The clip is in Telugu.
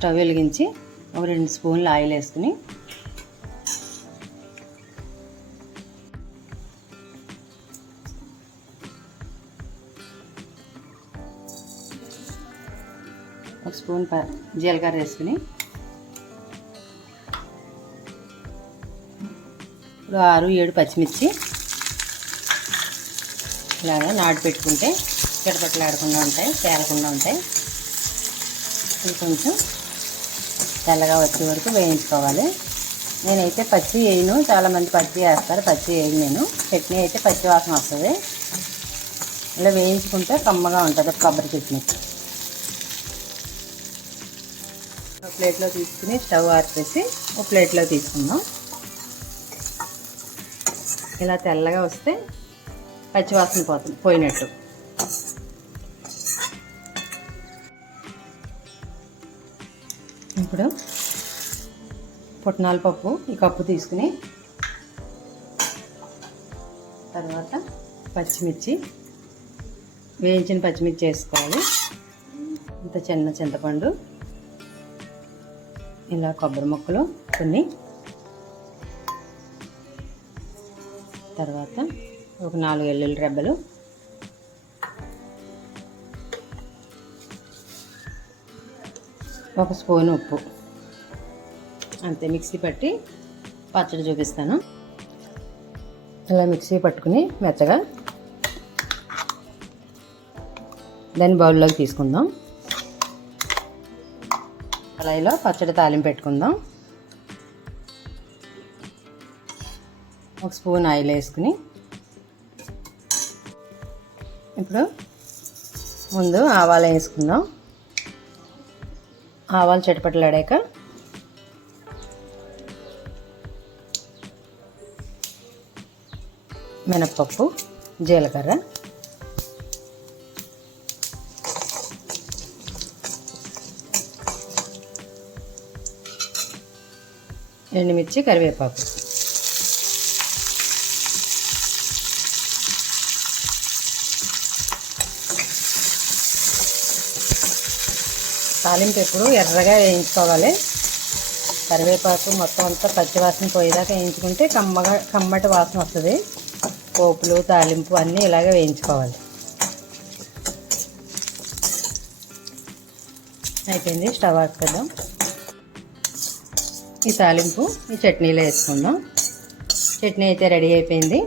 స్టవ్ వెలిగించి ఒక రెండు స్పూన్లు ఆయిల్ వేసుకుని ఒక స్పూన్ ప జీలకర్ర వేసుకుని ఇప్పుడు ఆరు ఏడు పచ్చిమిర్చి ఇలాగా నాటు పెట్టుకుంటే చిటపట్లాడకుండా ఉంటాయి తేలకుండా ఉంటాయి. ఇది కొంచెం తెల్లగా వచ్చే వరకు వేయించుకోవాలి. నేనైతే పచ్చి వేయను. చాలామంది పచ్చి వేస్తారు. పచ్చి వేయను నేను. చట్నీ అయితే పచ్చి వాసన వస్తుంది. ఇలా వేయించుకుంటే కమ్మగా ఉంటుంది కొబ్బరి చట్నీ. ఒక ప్లేట్లో తీసుకుని స్టవ్ ఆర్పేసి ఒక ప్లేట్లో తీసుకుందాం. ఇలా తెల్లగా వస్తే పచ్చివాసన పోతుంది పోయినట్టు. ఇప్పుడు పుట్నాల పప్పు ఈ కప్పు తీసుకుని తర్వాత పచ్చిమిర్చి వేయించిన పచ్చిమిర్చి వేసుకోవాలి. ఇంత చిన్న చింతపండు ఇలా కొబ్బరి ముక్కలు కొన్ని. తర్వాత ఒక నాలుగు ఎల్లుల్లి రెబ్బలు ఒక స్పూన్ ఉప్పు. అంతే మిక్సీ పట్టి పచ్చడి చూపిస్తాను. అలా మిక్సీ పట్టుకుని మెత్తగా దాన్ని బౌల్లోకి తీసుకుందాం. కళాయిలో పచ్చడి తాలింపు పెట్టుకుందాం. ఒక స్పూన్ ఆయిల్ వేసుకుని. ఇప్పుడు ముందు ఆవాలు వేసుకుందాం. ఆవాలు చెటపట్లాడాక మినప్పప్పు జీలకర్ర ఎండుమిర్చి కరివేపాకు. తాలింపు ఎప్పుడు ఎర్రగా వేయించుకోవాలి. కరివేపాకు మొత్తం అంతా పచ్చివాసన పోయేదాకా వేయించుకుంటే కమ్మగా కమ్మటి వాసన వస్తుంది. పోపులు తాలింపు అన్నీ ఇలాగే వేయించుకోవాలి. అయిపోయింది స్టవ్ ఆపుకుందాం. ఈ తాలింపు ఈ చట్నీలో వేసుకుందాం. చట్నీ అయితే రెడీ అయిపోయింది.